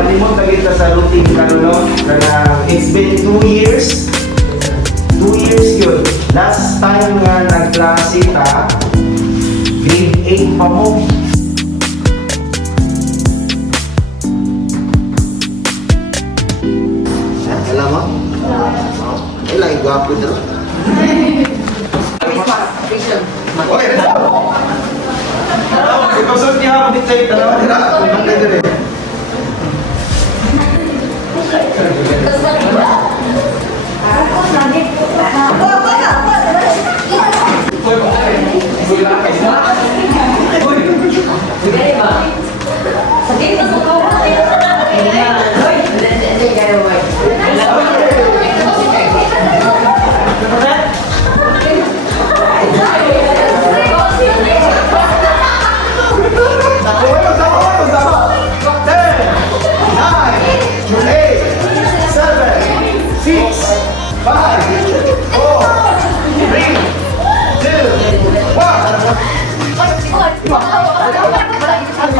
nakalimot na kita sa routine ka, no? It's been 2 years. 2 years yun. Last time nga nagklase ka, grade 8 pa mo. Alam mo? Ay, lagi gwapo na. Okay, ikaw sa niya ako dito tayo dalawa. Kung pwede rin.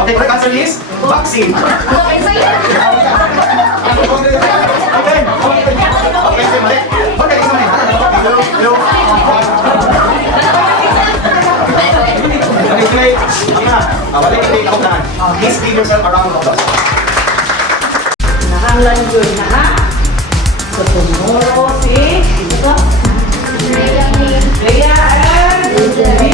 Okay, the answer is vaccine. Okay, great. Balik din ako na. Please give yourself a round of applause. Nahanglan yun na ha. So tomorrow si, ito ka? Leia and